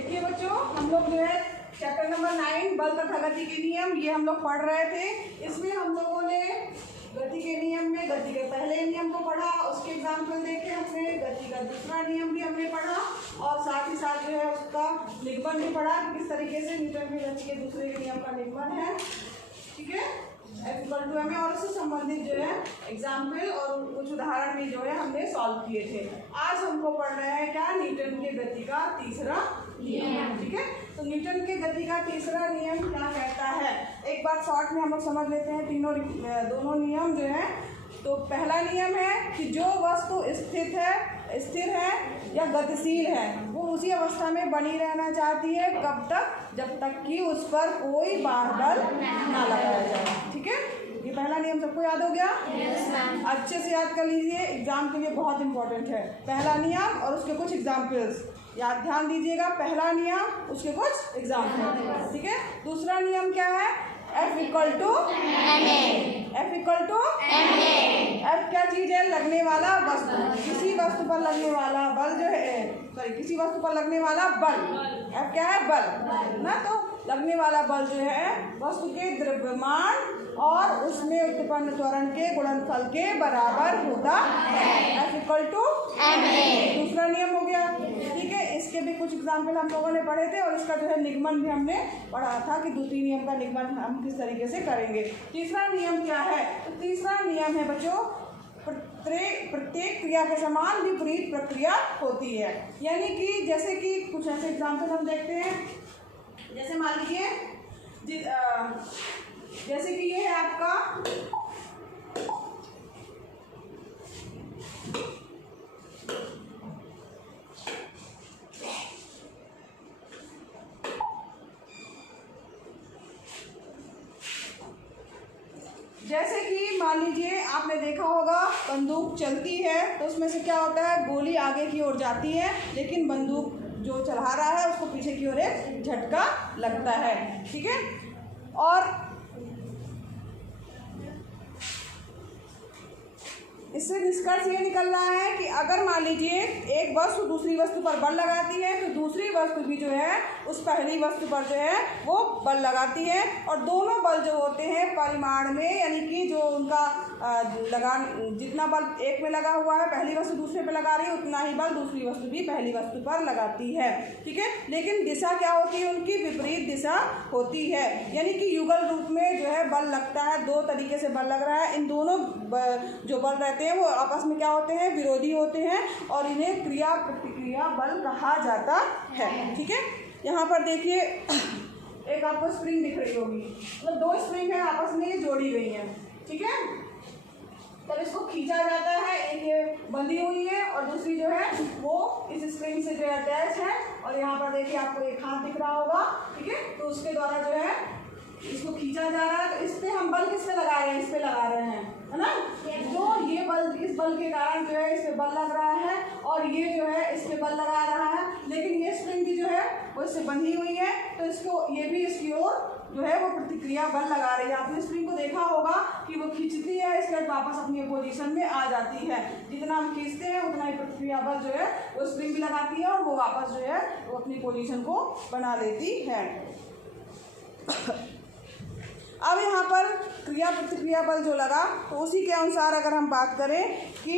देखिए बच्चों, हम लोग जो है चैप्टर नंबर 9 बल तथा गति के नियम ये हम लोग पढ़ रहे थे। इसमें हम लोगों ने गति के नियम में गति के पहले नियम को पढ़ा, उसके एग्जाम्पल देखे हमने, गति का दूसरा नियम भी हमने पढ़ा और साथ ही साथ जो है उसका निगमन भी पढ़ा कि किस तरीके से न्यूटन की गति के दूसरे नियम का निगमन है। ठीक है, F=ma और उससे संबंधित जो है एग्जाम्पल और कुछ उदाहरण भी जो है हमने सॉल्व किए थे। आज हमको पढ़ रहे हैं क्या, न्यूटन की गति का तीसरा नियम। ठीक है, तो न्यूटन के गति का तीसरा नियम क्या कहता है, एक बार शॉर्ट में हम लोग समझ लेते हैं दोनों नियम जो है। तो पहला नियम है कि जो वस्तु स्थिर है या गतिशील है वो उसी अवस्था में बनी रहना चाहती है, कब तक, जब तक कि उस पर कोई बाह्य बल ना लगाया जाए। ठीक है, ये पहला नियम सबको याद हो गया? yes, अच्छे से याद कर लीजिए, एग्जाम के लिए बहुत इंपॉर्टेंट है। पहला नियम और उसके कुछ एग्जाम्पल्स याद, ध्यान दीजिएगा। पहला नियम उसके कुछ एग्जाम्पल। ठीक है, दूसरा नियम क्या है, F=ma। F क्या चीज है, लगने वाला वस्तु, किसी वस्तु पर लगने वाला बल जो है, किसी वस्तु पर लगने वाला बल। F क्या है, बल ना। तो लगने वाला बल जो है वस्तु के द्रव्यमान और उसमें उत्पन्न त्वरण के गुणनफल के बराबर होता है। F=ma दूसरा नियम हो गया। ठीक है, इसके भी कुछ एग्जाम्पल हम लोगों ने पढ़े थे और इसका जो है निगमन भी हमने पढ़ा था कि दूसरी नियम का निगमन हम किस तरीके से करेंगे। तीसरा नियम क्या है, तो तीसरा नियम है बच्चों, प्रत्येक क्रिया के समान विपरीत प्रक्रिया होती है। यानी कि जैसे कि कुछ ऐसे एग्जाम्पल हम देखते हैं, जैसे मान लीजिए जैसे कि ये है आपका जैसे कि मान लीजिए आपने देखा होगा बंदूक चलती है तो उसमें से क्या होता है, गोली आगे की ओर जाती है लेकिन बंदूक जो चला रहा है उसको पीछे की ओर एक झटका लगता है। ठीक है, और इससे निष्कर्ष ये निकल रहा है कि अगर मान लीजिए एक वस्तु दूसरी वस्तु पर बल लगाती है तो दूसरी वस्तु भी जो है उस पहली वस्तु पर जो है वो बल लगाती है, और दोनों बल जो होते हैं परिमाण में, यानी कि जो उनका लगान जितना बल एक में लगा हुआ है पहली वस्तु दूसरे पे लगा रही है उतना ही बल दूसरी वस्तु भी पहली वस्तु पर लगाती है। ठीक है, लेकिन दिशा क्या होती है, उनकी विपरीत दिशा होती है। यानी कि युगल रूप में जो है बल लगता है, दो तरीके से बल लग रहा है। इन दोनों जो बल रहते हैं वो आपस में क्या होते हैं, विरोधी होते हैं और इन्हें क्रिया प्रतिक्रिया बल कहा जाता है। ठीक है, यहाँ पर देखिए एक आपको स्प्रिंग दिख रही होगी, मतलब दो स्प्रिंग है आपस में जोड़ी गई है। ठीक है, तब इसको खींचा जाता है, एक ये बंधी हुई है और दूसरी जो है वो इस स्प्रिंग से जो है अटैच है, और यहाँ पर देखिए आपको एक हाथ दिख रहा होगा। ठीक है, तो उसके द्वारा जो है इसको खींचा जा रहा है। तो इस पे हम बल किस पे लगा रहे हैं, इस पे लगा रहे हैं, है ना। तो ये बल, इस बल के कारण जो है इस पे बल लग रहा है और ये जो है इस पे बल लगा रहा है, लेकिन ये स्प्रिंग की जो है वो इससे बंधी हुई है तो इसको ये भी इसकी ओर जो है वो प्रतिक्रिया बल लगा रही है। आपने स्प्रिंग को देखा होगा कि वो खींचती है, इसके बाद वापस अपनी पोजीशन में आ जाती है। जितना हम खींचते हैं उतना ही प्रतिक्रिया बल जो है वो स्प्रिंग भी लगाती है और वो वापस जो है वो अपनी पोजीशन को बना लेती है। अब यहाँ पर क्रिया प्रतिक्रिया बल जो लगा तो उसी के अनुसार अगर हम बात करें कि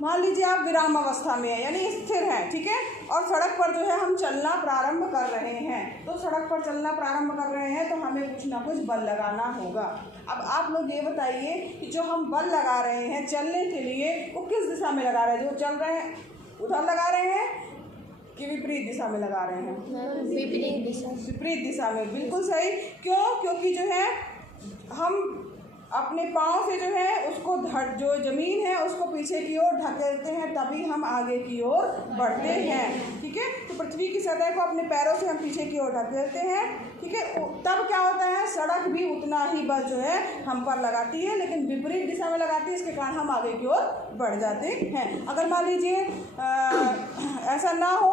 मान लीजिए आप विराम अवस्था में है यानी स्थिर है। ठीक है, और सड़क पर जो है हम चलना प्रारंभ कर रहे हैं, तो सड़क पर चलना प्रारंभ कर रहे हैं तो हमें कुछ ना कुछ बल लगाना होगा। अब आप लोग ये बताइए कि जो हम बल लगा रहे हैं चलने के लिए वो किस दिशा में लगा रहे हैं, जो चल रहे हैं उधर लगा रहे हैं कि विपरीत दिशा में लगा रहे हैं, विपरीत दिशा में, बिल्कुल सही। क्यों, क्योंकि जो है हम अपने पाँव से जो है उसको जो ज़मीन है उसको पीछे की ओर ढकेलते हैं तभी हम आगे की ओर बढ़ते हैं। ठीक है, तो पृथ्वी की सतह को अपने पैरों से हम पीछे की ओर ढकेलते हैं। ठीक है, तब क्या होता है, सड़क भी उतना ही बल जो है हम पर लगाती है लेकिन विपरीत दिशा में लगाती है, इसके कारण हम आगे की ओर बढ़ जाते हैं। अगर मान लीजिए ऐसा ना हो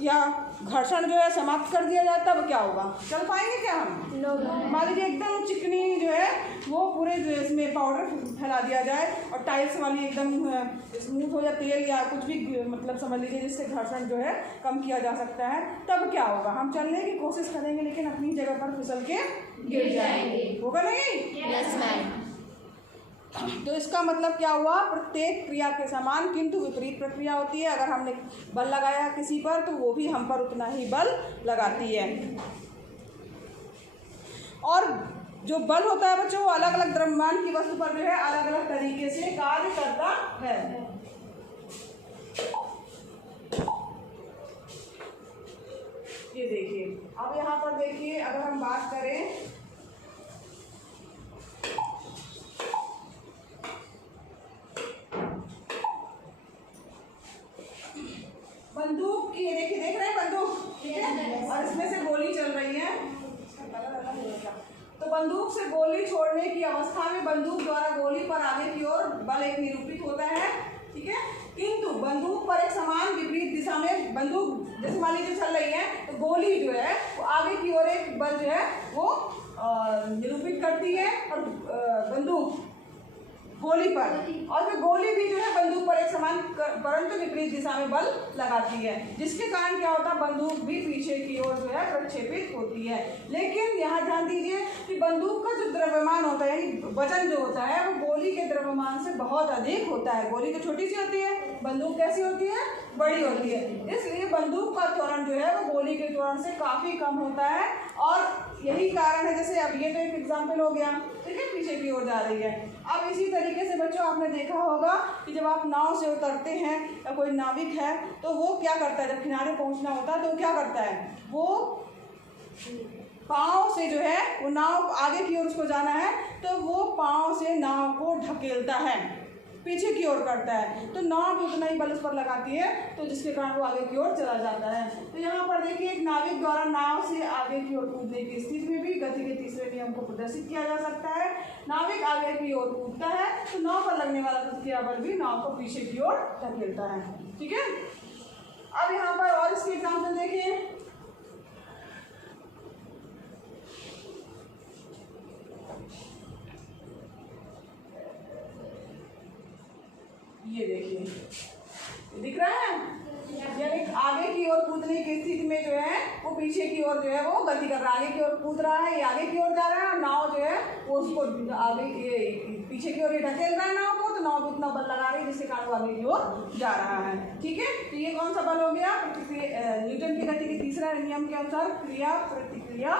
या घर्षण जो है समाप्त कर दिया जाए तब क्या होगा? चल पाएंगे क्या हम? मान लीजिए एकदम चिकनी जो है वो पूरे जो है इसमें पाउडर फैला दिया जाए और टाइल्स वाली एकदम स्मूथ हो जाए, तेल या कुछ भी मतलब समझ लीजिए जिससे घर्षण जो है कम किया जा सकता है, तब क्या होगा? हम चलने की कोशिश करेंगे लेकिन अपनी जगह पर फिसल के गिर जाएंगे, होगा नहीं? Yes ma'am. तो इसका मतलब क्या हुआ? प्रत्येक क्रिया के समान किंतु विपरीत प्रक्रिया होती है। अगर हमने बल लगाया किसी पर तो वो भी हम पर उतना ही बल लगाती है। और जो बल होता है बच्चों, वो अलग अलग द्रव्यमान की वस्तु पर जो है अलग अलग तरीके से कार्य करता है। ये देखिए, अब यहाँ पर देखिए, अगर हम बात करें बंदूक की, ये देखिए, देख रहे हैं बंदूक, ठीक है, और इसमें से गोली चल रही है, तो बंदूक से गोली छोड़ने की अवस्था में बंदूक द्वारा गोली पर आगे की ओर बल एक निरूपित होता है, ठीक है। किंतु बंदूक पर एक समान विपरीत दिशा में बंदूक जैसे मान लीजिए चल रही है तो गोली जो है वो आगे की ओर एक बल जो है वो निरूपित करती है और बंदूक गोली पर, और फिर गोली भी जो है बंदूक पर एक समान परंतु विपरीत दिशा में बल लगाती है, जिसके कारण क्या होता है? बंदूक भी पीछे की ओर जो है प्रक्षेपित होती है। लेकिन यहाँ ध्यान दीजिए कि बंदूक का जो द्रव्यमान होता है यानी वजन जो होता है वो गोली के द्रव्यमान से बहुत अधिक होता है। गोली तो छोटी सी होती है, बंदूक कैसी होती है? बड़ी होती है। इसलिए बंदूक का त्वरण जो है वो गोली के त्वरण से काफ़ी कम होता है, और यही कारण है, जैसे अब ये तो एक एग्जाम्पल हो गया, ठीक है, पीछे की ओर जा रही है। अब इसी तरीके से बच्चों आपने देखा होगा कि जब आप नाव से उतरते हैं या कोई नाविक है तो वो क्या करता है? जब किनारे पहुंचना होता है तो वो क्या करता है? वो पाँव से जो है वो नाव आगे की ओर उसको जाना है तो वो पाँव से नाव को ढकेलता है, पीछे की ओर करता है, तो नाव भी उतना ही बल उस पर लगाती है, तो जिसके कारण वो आगे की ओर चला जाता है। तो यहाँ पर देखिए, एक नाविक द्वारा नाव से आगे की ओर कूदने की स्थिति में भी गति के तीसरे नियम को प्रदर्शित किया जा सकता है। नाविक आगे की ओर कूदता है तो नाव पर लगने वाला प्रतिक्रिया बल भी नाव को पीछे की ओर धकेलता है, ठीक है। अब यहाँ पर और इसके एग्जाम्पल देखिए, ये देखिए, दिख रहा है? यानी आगे की ओर कूदने की स्थिति में जो है वो पीछे की ओर जो है वो गति कर रहा है, आगे की ओर कूद रहा है, ये आगे की ओर जा रहा है, और नाव जो है वो उसको आगे पीछे की ओर ये ढकेल रहा है नाव को, तो नाव भी उतना बल लगा रही है जिसके कारण वो आगे की ओर जा रहा है, ठीक है। तो ये कौन सा बल हो गया? न्यूटन की गति के तीसरा नियम के अनुसार क्रिया प्रतिक्रिया,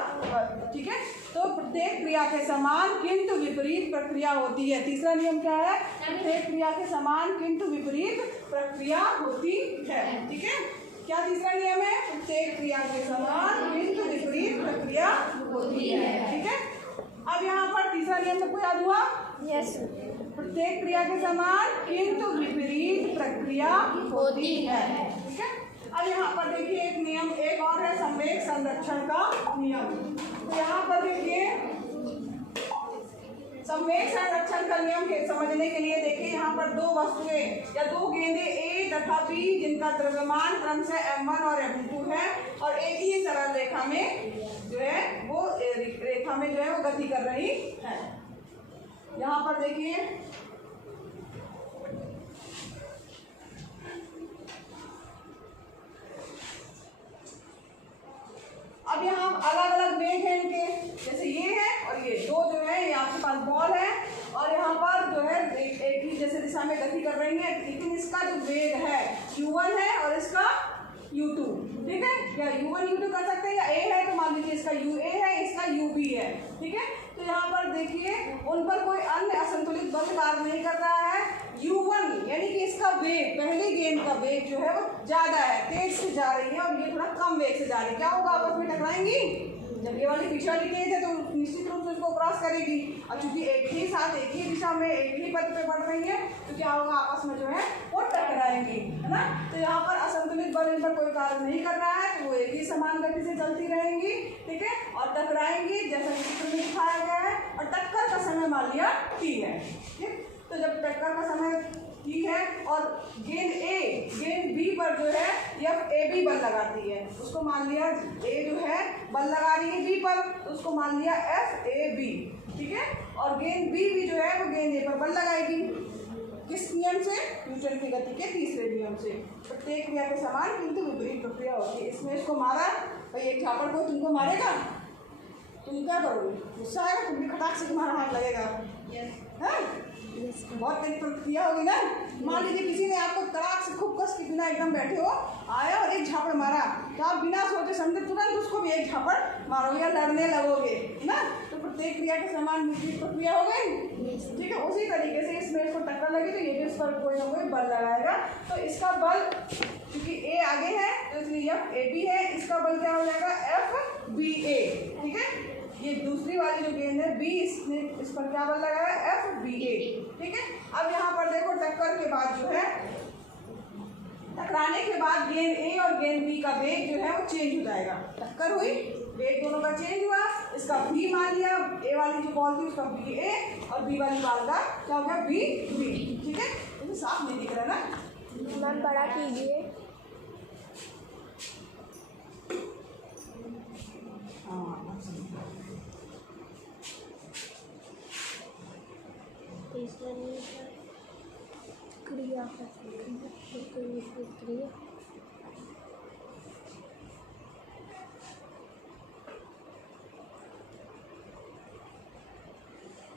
ठीक है। तो प्रत्येक क्रिया के समान किंतु विपरीत प्रक्रिया होती है। तीसरा नियम क्या है? प्रत्येक क्रिया के समान किंतु विपरीत प्रक्रिया होती है, ठीक है। क्या तीसरा नियम है? प्रत्येक क्रिया के समान किंतु विपरीत प्रक्रिया होती है, ठीक है। अब यहाँ पर तीसरा नियम सबको याद हुआ? यस। प्रत्येक क्रिया के समान किंतु विपरीत प्रक्रिया होती है, ठीक है। अब यहाँ पर देखिए एक नियम एक और है, संवेग संरक्षण का नियम। तो यहाँ पर देखिए संवेग संरक्षण का नियम समझने के लिए देखिए, यहाँ पर दो वस्तुएं या दो गेंदे A तथा B जिनका द्रव्यमान क्रमशः m1 और m2 है और एक ही सरल रेखा में जो है वो रेखा में जो है वो गति कर रही है। यहाँ पर देखिए अब यहाँ अलग अलग वेग है इनके, जैसे ये है और ये दो जो है ये आपके पास बॉल है और यहाँ पर जो है एक ही जैसे दिशा में गति कर रही है, लेकिन इसका जो वेग है u1 है और इसका u2, ठीक है, या u1 u2 कर सकते हैं, या a है तो मान लीजिए इसका ua है इसका ub है, ठीक है। तो यहाँ पर देखिए उन पर कोई अन्य असंतुलित बल कार्य नहीं कर रहा है। u1 यानी कि इसका वेग, पहले गेंद का वेग जो है वो ज्यादा है, तेज से जा रही है और ये थोड़ा कम वेग से जा रही है, क्या होगा? आपस में टकराएंगी। जब ये वाली पीछे वाली गेंद है तो निश्चित रूप से उसको क्रॉस करेगी, और चूंकि एक ही साथ एक ही दिशा में एक ही पथ पे बढ़ रही है तो क्या होगा? आपस में जो है वो टकराएंगी, है ना। तो यहाँ पर असंतुलित बल इन पर कोई कार्य नहीं कर रहा है, तो वो एक ही समान गति से चलती रहेंगी, ठीक है, और टकराएंगी जैसा चित्र में दिखाया गया है। और टक्कर का समय मान लिया t है, ठीक। तो जब टक्कर का समय ठीक है। और गेंद बी पर जो है एफ ए बी बल लगाती है, उसको मान लिया ए जो है बल लगा रही है बी पर, तो उसको मान लिया एफ ए बी, ठीक है। और गेंद बी भी जो है वो गेंद ए पर बल लगाएगी, किस नियम से? न्यूटन की गति के तीसरे नियम से। प्रत्येक क्रिया के समान किंतु विपरीत प्रक्रिया होती है। इसमें इसको मारा, भाई एक झापड़ को तुमको मारेगा, तुम क्या करोगे? गुस्सा आएगा, तुम भी खटाक से तुम्हारा हाथ लगेगा, हाँ? बहुत तेज प्रक्रिया होगी ना। मान लीजिए किसी ने आपको तड़ाक से खूब कस के बिना एकदम बैठे हो आया और एक झापड़ मारा, तो आप बिना सोचे समझे तुरंत उसको भी एक झापड़ मारोगे या लड़ने लगोगे ना। तो प्रत्येक क्रिया के समान विपरीत प्रक्रिया हो गई, ठीक है। उसी तरीके से इसमें इसको टक्कर लगी तो ये भी इस पर कोई ना कोई बल लगाएगा, तो इसका बल क्योंकि ए आगे है तो इसलिए एफ ए बी है, इसका बल क्या हो जाएगा? एफ बी ए, ठीक है। ये दूसरी वाली जो गेंद है बी, इसने इस पर क्या बल लगाया? एफ बी ए, ठीक है। अब यहाँ पर देखो टक्कर के बाद जो है, टकराने के बाद गेंद ए और गेंद बी का वेग जो है वो चेंज हो जाएगा। टक्कर हुई, वेग दोनों का चेंज हुआ, इसका बी मान लिया, ए वाली जो बॉल थी उसका बी ए और बी वाली बॉल का क्या हो गया? बी बी, ठीक है। तो साफ नहीं दिख रहा ना, मैम बड़ा कीजिए। क्रिया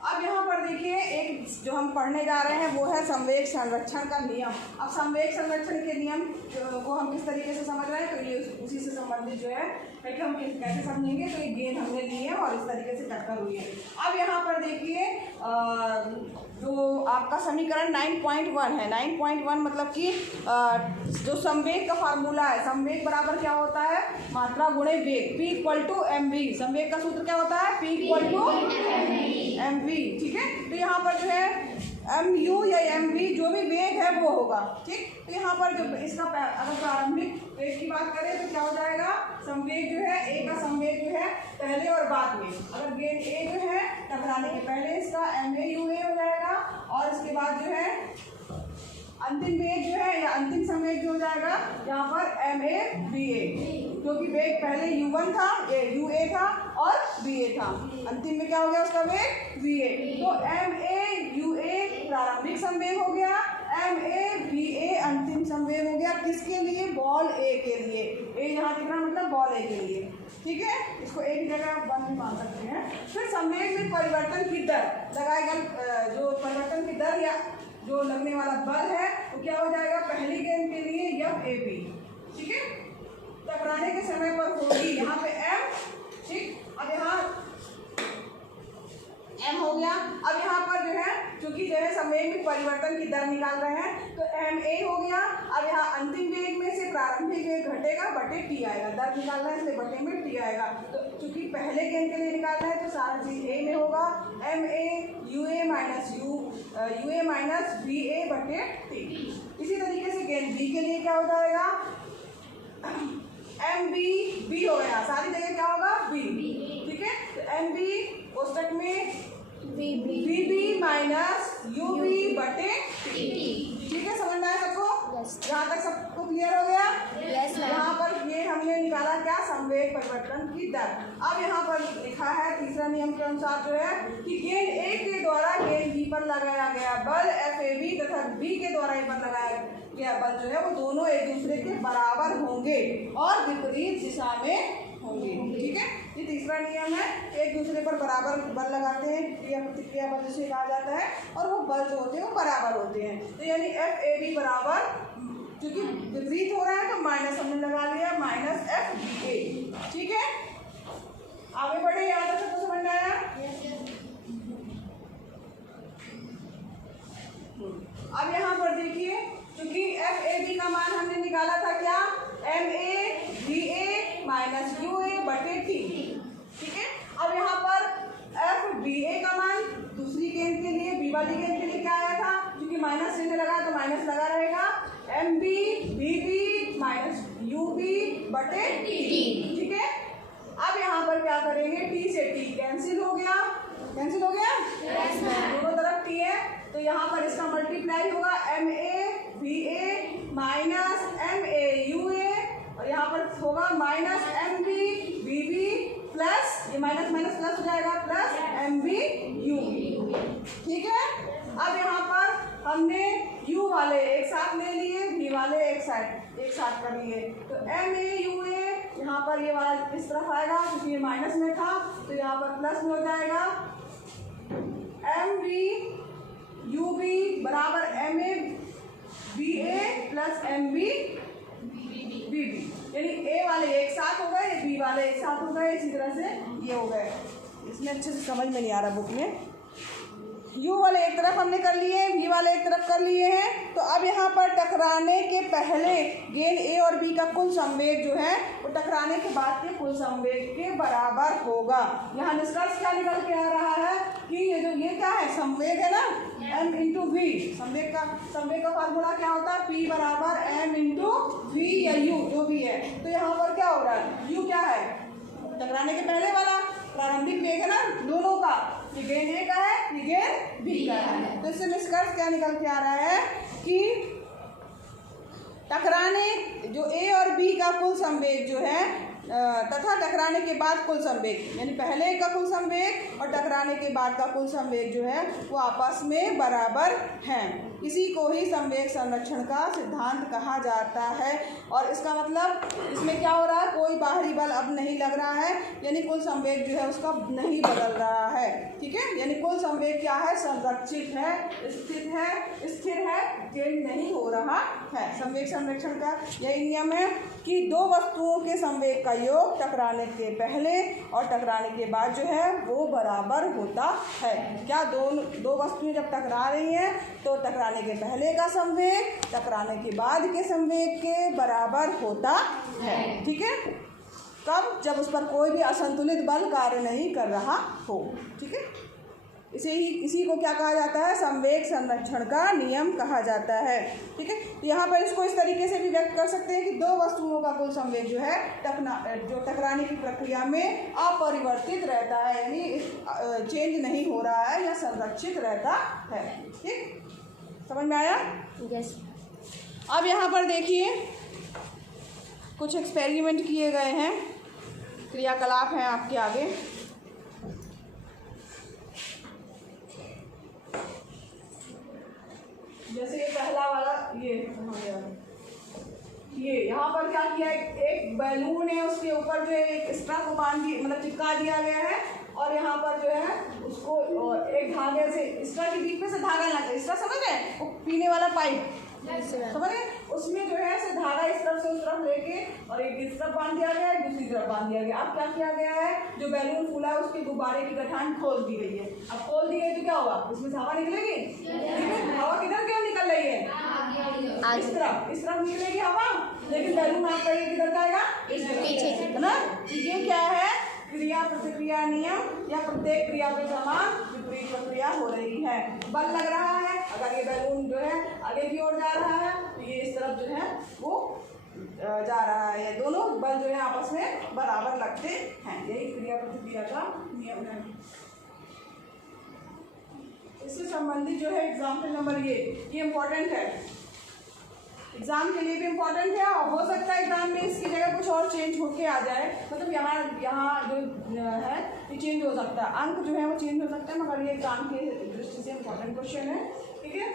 अब यहाँ पर देखिए एक जो हम पढ़ने जा रहे हैं वो है संवेग संरक्षण का नियम। अब संवेग संरक्षण के नियम को हम किस तरीके से समझ रहे हैं, तो ये उसी से संबंधित जो है कि हम कैसे समझेंगे। तो ये गेंद हमने ली है और इस तरीके से टक्कर हुई है। अब यहाँ पर देखिए जो आपका समीकरण 9.1 है, 9.1 मतलब कि जो संवेग का फार्मूला है, संवेग बराबर क्या होता है? मात्रा गुणे वेग, P equal to M V. संवेग का सूत्र क्या होता है? P equal to M V, ठीक है। तो यहाँ पर जो है एम यू या एम वी जो भी वेग है वो होगा, ठीक। तो यहाँ पर जो इसका अगर प्रारंभिक वेग की बात करें तो क्या हो जाएगा? संवेग जो है ए का संवेग जो है पहले और बाद में, अगर गेंद ए जो है टकराने के पहले इसका एम ए यू ए हो जाएगा, और इसके बाद जो है अंतिम वेग जो है या अंतिम संवेग जो हो जाएगा यहाँ पर एम ए बी ए, क्योंकि वेग पहले U1 था, यू ए था और बी ए था, अंतिम में क्या हो गया उसका वेग बी ए। तो एम ए यू ए प्रारंभिक संवेग हो गया, एम ए बी ए अंतिम संवेग हो गया। किसके लिए? बॉल ए के लिए। ए यहाँ दिख रहा मतलब बॉल ए के लिए, ठीक है। इसको एक जगह बंद भी मान सकते हैं। फिर संवेग में परिवर्तन की दर लगाएगा, जो परिवर्तन की दर या जो लगने वाला बल है वो क्या हो जाएगा? पहली गेंद के लिए एफ ए बी, ठीक है, टकराने के समय पर होगी यहाँ पे एम, ठीक। अब यहाँ एम हो गया। अब यहाँ पर जो है चूंकि जो है संवेग में परिवर्तन की दर निकाल रहे हैं तो एम ए हो गया। अब यहाँ अंतिम वेग में से प्रारंभिक वेग घटेगा, बटे टी आएगा, दर निकाल रहे हैं इसलिए बटे में टी आएगा। तो चूंकि पहले गेंद के लिए निकाल रहे हैं तो सारा चीज ए में होगा, M A U A minus B A बटे टी। इसी तरीके से गेंद बी के लिए क्या हो जाएगा? एम बी बी हो गया, सारी जगह क्या होगा? बी, ठीक है। तो एम बी कोष्टक में B B minus U B बटे टी, ठीक है। समझ में आया सबको? यहाँ तक सबको क्लियर हो गया? यहाँ पर ये हमने निकाला क्या? संवेग परिवर्तन की दर। अब यहाँ पर लिखा है तीसरा नियम के अनुसार जो है कि गेंद ए के द्वारा गेंद बी पर लगाया गया बल एफ ए बी तथा बी के द्वारा ए पर लगाया गया बल जो है वो दोनों एक दूसरे के बराबर होंगे और विपरीत दिशा में होंगे, ठीक है। ये तीसरा नियम है, एक दूसरे पर बराबर बल लगाते हैं, क्रिया प्रतिक्रिया बल जिसे कहा जाता है, और वो बल जो होते हैं वो बराबर होते हैं। तो यानी एफ ए बी बराबर, क्योंकि विपरीत हो रहा है तो माइनस हमने लगा लिया, माइनस एफ बी ए, ठीक है। आगे बढ़े, याद है सबको समझ में आया? अब यहाँ पर देखिए क्योंकि एफ ए बी का मान हमने निकाला था क्या? M A B A minus U A बटे टी, ठीक है। अब यहाँ पर एफ बी ए का मान दूसरी गेंद के लिए, बी वाली गेंद के लिए क्या आया था? क्योंकि माइनस चिन्ह लगा तो माइनस लगा रहेगा, M B B B minus U B बटे टी, ठीक है। अब यहाँ पर क्या करेंगे? टी से टी कैंसिल हो गया, कैंसिल हो गया, दोनों तरफ टी है तो यहाँ पर इसका मल्टीप्लाई होगा MAVA माइनस MAUA, और यहाँ पर होगा माइनस MBVB प्लस, ये माइनस माइनस प्लस हो जाएगा, प्लस MBUB। ठीक है। अब यहाँ पर हमने U वाले एक साथ ले लिए, V वाले एक साथ कर लिए, तो MAUA यहाँ पर ये वाला इस तरफ आएगा क्योंकि ये माइनस में था, तो यहाँ पर प्लस में हो जाएगा। MBUB बराबर MAVA प्लस MBVB, यानी A वाले एक साथ हो गए, B वाले एक साथ हो गए, इसी तरह से ये हो गए। इसमें अच्छे से समझ में नहीं आ रहा बुक में। U वाले एक तरफ हमने कर लिए, V वाले एक तरफ कर लिए हैं। तो अब यहाँ पर टकराने के पहले गेंद A और B का कुल संवेग जो है वो टकराने के बाद के कुल संवेग के बराबर होगा। यहाँ निष्कर्ष क्या निकल के आ रहा है कि ये जो ये क्या है, संवेग है ना, M इंटू V। संवेग का फार्मूला क्या होता है, P बराबर M इंटू V या U जो भी है। तो यहाँ पर क्या हो रहा है, U क्या है, टकराने के पहले वाला प्रारंभिक वेग है ना दोनों का, ये गेंद A का है, ये गेंद B का है। तो इससे निष्कर्ष क्या निकल के आ रहा है कि टकराने जो A और B का कुल संवेग जो है तथा टकराने के बाद कुल संवेग, यानी पहले का कुल संवेग और टकराने के बाद का कुल संवेग जो है वो आपस में बराबर हैं। इसी को ही संवेग संरक्षण का सिद्धांत कहा जाता है। और इसका मतलब इसमें क्या हो रहा है, कोई बाहरी बल अब नहीं लग रहा है, यानी कुल संवेग जो है उसका नहीं बदल रहा है। ठीक है, यानी कुल संवेग क्या है, संरक्षित है, स्थिर है, चेंज नहीं हो रहा है। संवेग संरक्षण का यही नियम है कि दो वस्तुओं के संवेग का योग टकराने के पहले और टकराने के बाद जो है वो बराबर होता है। क्या दो वस्तुएं जब टकरा रही हैं तो टकराने के पहले का संवेग टकराने के बाद के संवेग के बराबर होता है। ठीक है, कब, जब उस पर कोई भी असंतुलित बल कार्य नहीं कर रहा हो। ठीक है, इसी को क्या कहा जाता है, संवेग संरक्षण का नियम कहा जाता है। ठीक है, तो यहाँ पर इसको इस तरीके से भी व्यक्त कर सकते हैं कि दो वस्तुओं का कुल संवेग जो है टकराने की प्रक्रिया में अपरिवर्तित रहता है, यानी चेंज नहीं हो रहा है या संरक्षित रहता है। ठीक, समझ में आया? यस। अब यहाँ पर देखिए कुछ एक्सपेरिमेंट किए गए हैं, क्रियाकलाप हैं आपके आगे। जैसे ये पहला वाला ये यहाँ पर क्या किया, एक बैलून है, उसके ऊपर जो है एक स्ट्रा को बांध दिया, मतलब चिपका दिया गया है, और यहाँ पर जो है उसको एक धागे से स्ट्रा के बीच में से धागा लगा, स्ट्रा समझ गए, वो पीने वाला पाइप समझ गए, उसमें जो है से धागा इस तरफ से उस तरफ लेके और एक इस तरफ बांध दिया गया, दूसरी तरफ बांध दिया गया। अब क्या किया गया है, जो बैलून फूला है उसके गुब्बारे की गठान खोल दी गई है। अब खोल दी गई तो क्या होगा, उसमें से हवा निकलेगी। हवा किधर क्या निकल रही है, इस तरफ निकलेगी हवा, लेकिन बैलून आपका ये किधर जाएगा, पीछे, है ना। ये क्या है, क्रिया प्रतिक्रिया नियम, या प्रत्येक क्रिया के समान विपरीत प्रक्रिया हो रही है। बल लग रहा है, अगर ये बैलून जो है आगे की ओर जा रहा है तो ये इस तरफ जो है वो जा रहा है, दोनों बल जो है आपस में बराबर लगते हैं। यही क्रिया प्रतिक्रिया का नियम है। इससे संबंधित जो है एग्जाम्पल नंबर ये इम्पोर्टेंट है, एग्जाम के लिए भी इम्पोर्टेंट है, और हो सकता है एग्जाम में इसकी जगह कुछ और चेंज होके आ जाए, मतलब यहाँ जो है ये चेंज हो सकता है, अंक जो है वो चेंज हो सकता है, मगर ये एग्जाम के दृष्टि से इम्पोर्टेंट क्वेश्चन है। ठीक है,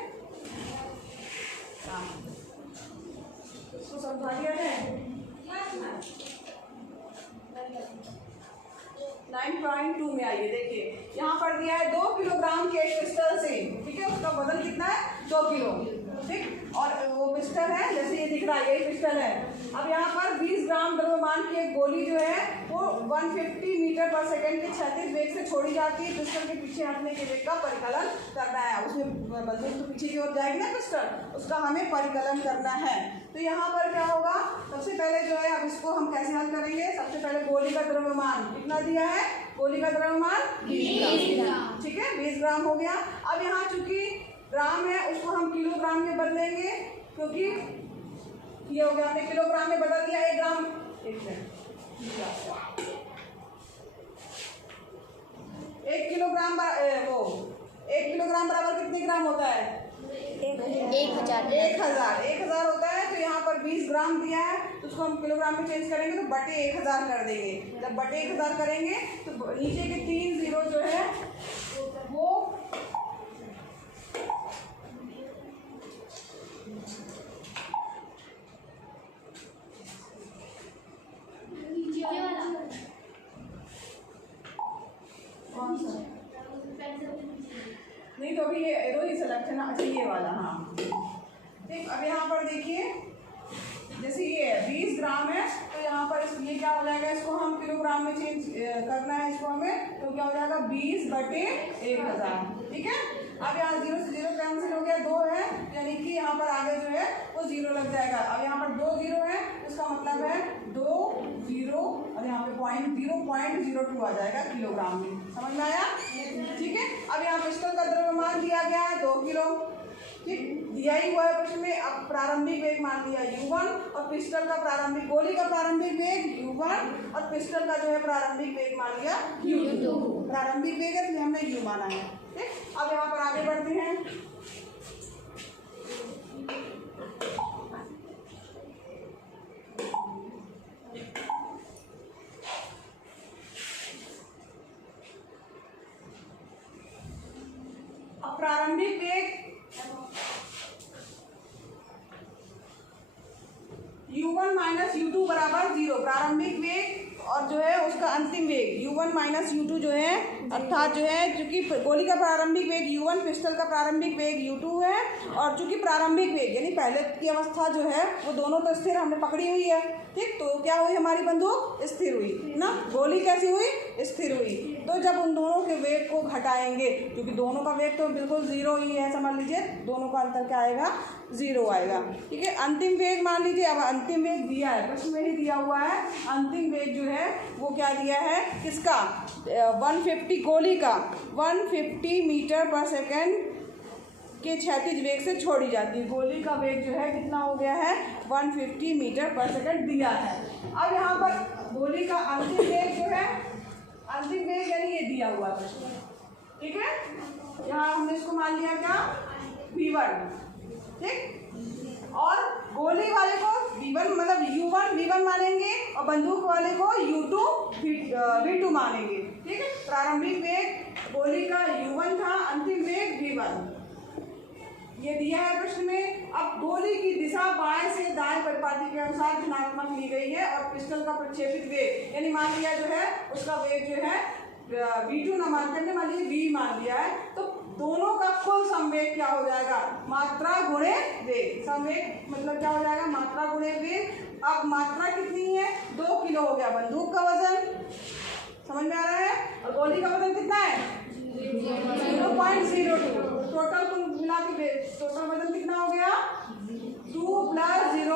इसको समझा दिया जाए। 9.2 में आइए, देखिए यहाँ पर दिया है 2 किलोग्राम के क्रिस्टल से, ठीक है, उसका वजन कितना है, 2 किलो। ठीक, और वो पिस्टल है, जैसे ये दिख रहा है यही पिस्टल है। अब यहाँ पर 20 ग्राम द्रव्यमान की एक गोली जो है वो 150 मीटर पर सेकंड के क्षैतिज वेग से छोड़ी जाती है। पिस्टल के पीछे हटने के वेग का परिकलन करना है, उसमें बंदूक तो पीछे की ओर जाएगी ना पिस्टल, उसका हमें परिकलन करना है। तो यहाँ पर क्या होगा, सबसे पहले जो है, अब इसको हम कैसे हल करेंगे, सबसे पहले गोली का द्रव्यमान कितना दिया है, गोली का द्रव्यमान 20 ग्राम। ठीक है, 20 ग्राम हो गया। अब यहाँ चूंकि ग्राम है उसको हम किलोग्राम में बदलेंगे, क्योंकि ये हो गया, हमने किलोग्राम में बदल दिया। 1 ग्राम 1 किलोग्राम वो 1 किलोग्राम बराबर कितने ग्राम होता है? 1000। 1000 होता है। तो यहाँ पर 20 ग्राम दिया है, तो उसको हम किलोग्राम में चेंज करेंगे तो बटे 1000 कर देंगे। जब बटे 1000 करेंगे तो नीचे के 3 जीरो जो है वो नहीं, तो अभी ये एरो ही सेलेक्ट है ना। अच्छा ये वाला, हाँ ठीक। अब यहाँ पर देखिए, जैसे ये 20 ग्राम है तो यहाँ पर ये क्या हो जाएगा, इसको हम किलोग्राम में चेंज करना है इसको हमें, तो क्या हो जाएगा 20 बटे 1000। ठीक है। अब यहाँ 0 से 0 कैंसिल हो गया, 2 है, यानी कि यहाँ पर आगे जो है वो 0 लग जाएगा। अब यहाँ पर 2 जीरो है, उसका मतलब है 2 0 और यहाँ पे 0.02 आ जाएगा किलोग्राम में। समझ में आया? ठीक है। अब यहाँ पिस्टल का द्रव्यमान दिया गया है 2 किलो, ठीक, दिया ही हुआ है प्रश्न में। अब प्रारंभिक वेग मान लिया u1 और पिस्टल का प्रारंभिक, गोली का प्रारंभिक वेग u1 और पिस्टल का जो है प्रारंभिक वेग मान लिया u2। प्रारंभिक वेग है तो हमने u माना है। ठीक। अब यहाँ पर आगे बढ़ते हैं। अब प्रारंभिक वेग u1 माइनस u2 बराबर 0। प्रारंभिक वेग और जो है उसका अंतिम वेग u1 माइनस u2 जो है, अर्थात जो है चूंकि गोली का प्रारंभिक वेग u1, पिस्टल का प्रारंभिक वेग u2 है, और चूंकि प्रारंभिक वेग यानी पहले की अवस्था जो है वो दोनों तो स्थिर हमने पकड़ी हुई है। ठीक, तो क्या हुई, हमारी बंदूक स्थिर हुई ना। गोली कैसी हुई? स्थिर हुई। तो जब उन दोनों के वेग को घटाएंगे, क्योंकि दोनों का वेग तो बिल्कुल 0 ही है, समझ लीजिए दोनों का अंतर क्या आएगा, 0 आएगा। ठीक है। अंतिम वेग मान लीजिए, अब अंतिम वेग दिया है, प्रश्न में ही दिया हुआ है। अंतिम वेग जो है वो क्या दिया है, किसका, 150, गोली का 150 मीटर पर सेकेंड के क्षैतिज वेग से छोड़ी जाती है। गोली का वेग जो है कितना हो गया है, 150 मीटर पर सेकेंड दिया है। अब यहाँ पर गोली का अंतिम वेग जो है, अंतिम वेग यानी ये दिया हुआ है प्रश्न में। ठीक है। यहाँ हमने इसको मान लिया क्या, v1। ठीक, और गोली वाले को v1 मतलब u1 v1 मानेंगे और बंदूक वाले को u2 v2 मानेंगे। ठीक है। प्रारंभिक वेग गोली का u1 था, अंतिम वेग v1 ये दिया है प्रश्न में। अब गोली की दिशा बाएं से दाएं परिपाटी के अनुसार धनात्मक ली गई है और पिस्टल का प्रक्षेपित वेग यानी मान लिया जो है उसका वेग जो है v2 न मान करके मान लीजिए v मान लिया है, तो दोनों का कुल संवेग क्या हो जाएगा, मात्रा गुणे वेग। संवेग मतलब क्या हो जाएगा, मात्रा गुणे वेग। अब मात्रा कितनी है, 2 किलो हो गया बंदूक का वजन, समझ में आ रहा है, और गोली का वजन कितना है 0.02। टोटल कुल मिला के टोटल वजन कितना हो गया 2 प्लस 0.02।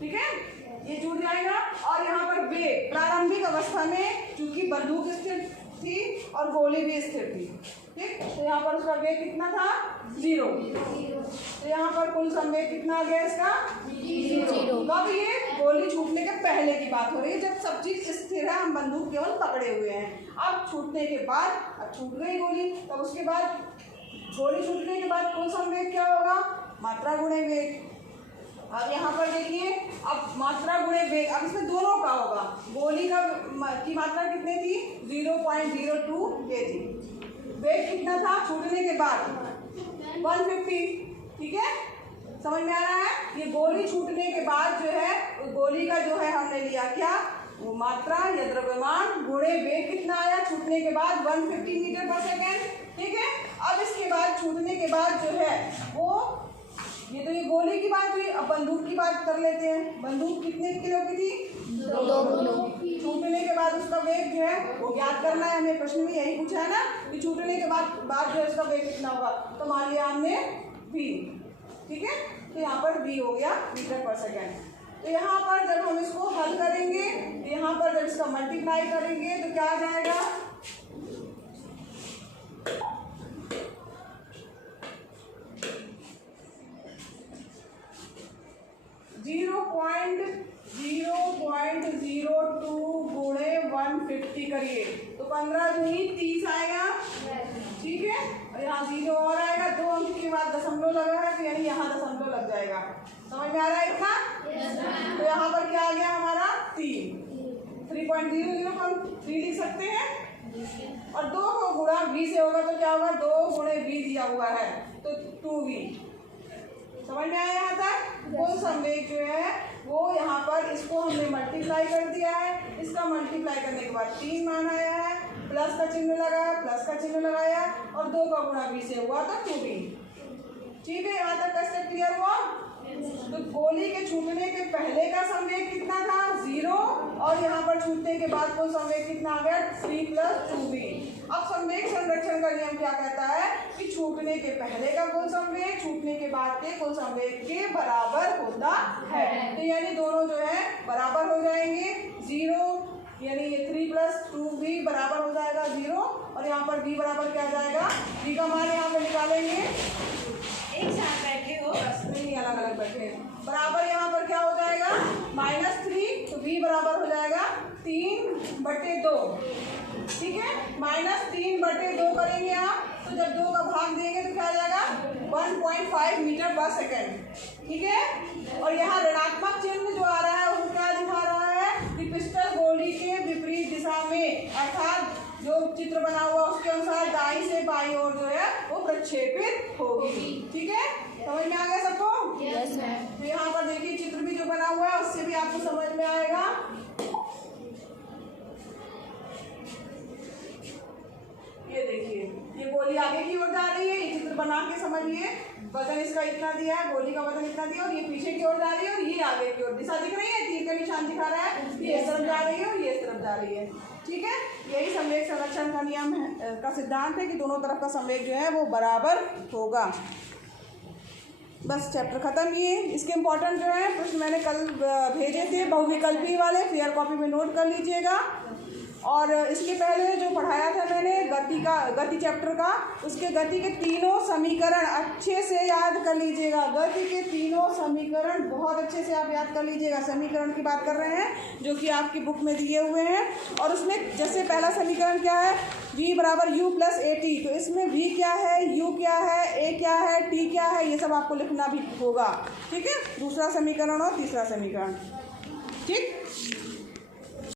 ठीक है, ये जुड़ जाएगा। और यहाँ पर वेग प्रारंभिक अवस्था में चूंकि बंदूक स्थिर थी और गोली भी स्थिर थी। ठीक, तो यहाँ पर उसका वेग कितना था 0। तो यहाँ पर कुल संवेग कितना आ गया इसका 0। अब ये गोली छूटने के पहले की बात हो रही है, जब सब चीज स्थिर है, हम बंदूक केवल पकड़े हुए हैं। अब छूटने के बाद, अब छूट गई गोली, तब उसके बाद गोली छूटने के बाद कुल संवेग क्या होगा, मात्रा गुणे वेग। अब यहाँ पर देखिए, अब मात्रा गुणे वेग, अब इसमें दोनों का होगा। गोली का की मात्रा कितनी थी 0.02 kg, वेग कितना था छूटने के बाद 150। ठीक है, समझ में आ रहा है। ये गोली छूटने के बाद जो है गोली का जो है हमने लिया क्या, वो मात्रा या द्रव्यमान गुणे वेग कितना आया छूटने के बाद 150 मीटर पर सेकेंड। ठीक है। अब इसके बाद छूटने के बाद जो है वो, ये तो ये गोली की बात हुई, अब बंदूक की बात कर लेते हैं। बंदूक कितने किलो की थी 2 किलो। छूटने के बाद उसका वेग जो है वो ज्ञात करना है हमें, प्रश्न में यही पूछा है ना कि छूटने के बाद जो है उसका वेग कितना होगा। तो मान लिया हमने v। ठीक है, तो यहाँ पर v हो गया मीटर पर सेकेंड। तो यहाँ पर जब हम इसको हल करेंगे, यहाँ पर जब इसका मल्टीप्लाई करेंगे तो क्या आ जाएगा, 0.02 गुणे 150 करिए तो 15 दूनी 30 आएगा। ठीक है, और यहाँ 0 और आएगा, 2 अंक के बाद दशमलव लगा है तो यानी यहाँ दशमलव लग जाएगा। समझ में आ रहा है इतना? तो यहाँ पर क्या आ गया हमारा 3.00 को हम 3 लिख सकते हैं और 2 को गुणा v से होगा तो क्या होगा 2 गुणे v दिया हुआ है तो 2v। समझ में आया यहाँ तक? कुल संवेग जो है वो यहाँ पर इसको हमने मल्टीप्लाई कर दिया है, इसका मल्टीप्लाई करने के बाद 3 मान आया है, प्लस का चिन्ह लगाया, प्लस का चिन्ह लगाया और 2 का गुणा v से हुआ तो 2v। ठीक है, यहाँ तक कैसे क्लियर हुआ? तो गोली के छूटने के पहले का संवेग कितना था 0 और यहाँ पर छूटने के बाद कुल संवेग कितना आ गया 3 + 2v। अब संवेग संरक्षण का नियम क्या कहता है कि छूटने के पहले का कुल संवेग छूटने के बाद के कुल संवेग के बराबर होता है। तो यानी दोनों जो है बराबर हो जाएंगे 0, यानी ये 3 + 2v बराबर हो जाएगा 0 और यहाँ पर v बराबर क्या जाएगा, v का मान यहाँ पे निकालेंगे, एक साथ बैठे हो बस, नहीं अलग अलग बैठे बराबर। यहाँ पर क्या हो जाएगा -3 तो v बराबर हो जाएगा 3/2। ठीक है, -3/2 करेंगे आप तो जब 2 का भाग देंगे तो क्या आ जाएगा 1.5 मीटर/सेकंड। ठीक है, और यहाँ ऋणात्मक चिन्ह जो आ रहा है वो क्या दिखा रहा है कि पिस्टल गोली के विपरीत दिशा में, अर्थात जो चित्र बना हुआ उसके अनुसार दाईं से बाईं ओर जो है वो प्रक्षेपित होगी। ठीक है, समझ में आ गया सबको? Yes ma'am. तो यहाँ पर देखिए चित्र भी जो बना हुआ है उससे भी आपको समझ में आएगा। ये देखिए ये गोली आगे की ओर जा रही है, ये चित्र बना के समझिए, वजन इसका इतना दिया है, गोली का वजन इतना दिया और ये पीछे की ओर जा रही है और ये आगे की ओर दिशा दिख रही है, तीर का निशान दिखा रहा है, ये इस तरफ जा रही है और ये इस तरफ जा रही है। ठीक है, यही संवेग संरक्षण का नियम है, का सिद्धांत है कि दोनों तरफ का संवेग जो है वो बराबर होगा। बस चैप्टर खत्म। ये इसके इम्पोर्टेंट जो है प्रश्न मैंने कल भेजे थे बहुविकल्पी वाले, फेयर कॉपी में नोट कर लीजिएगा। और इसके पहले जो पढ़ाया था मैंने गति चैप्टर का, उसके गति के तीनों समीकरण अच्छे से याद कर लीजिएगा। गति के तीनों समीकरण बहुत अच्छे से आप याद कर लीजिएगा। समीकरण की बात कर रहे हैं जो कि आपकी बुक में दिए हुए हैं। और उसमें जैसे पहला समीकरण क्या है v = u + at, तो इसमें v क्या है, u क्या है, a क्या है, t क्या है, ये सब आपको लिखना भी होगा। ठीक है, दूसरा समीकरण और तीसरा समीकरण। ठीक।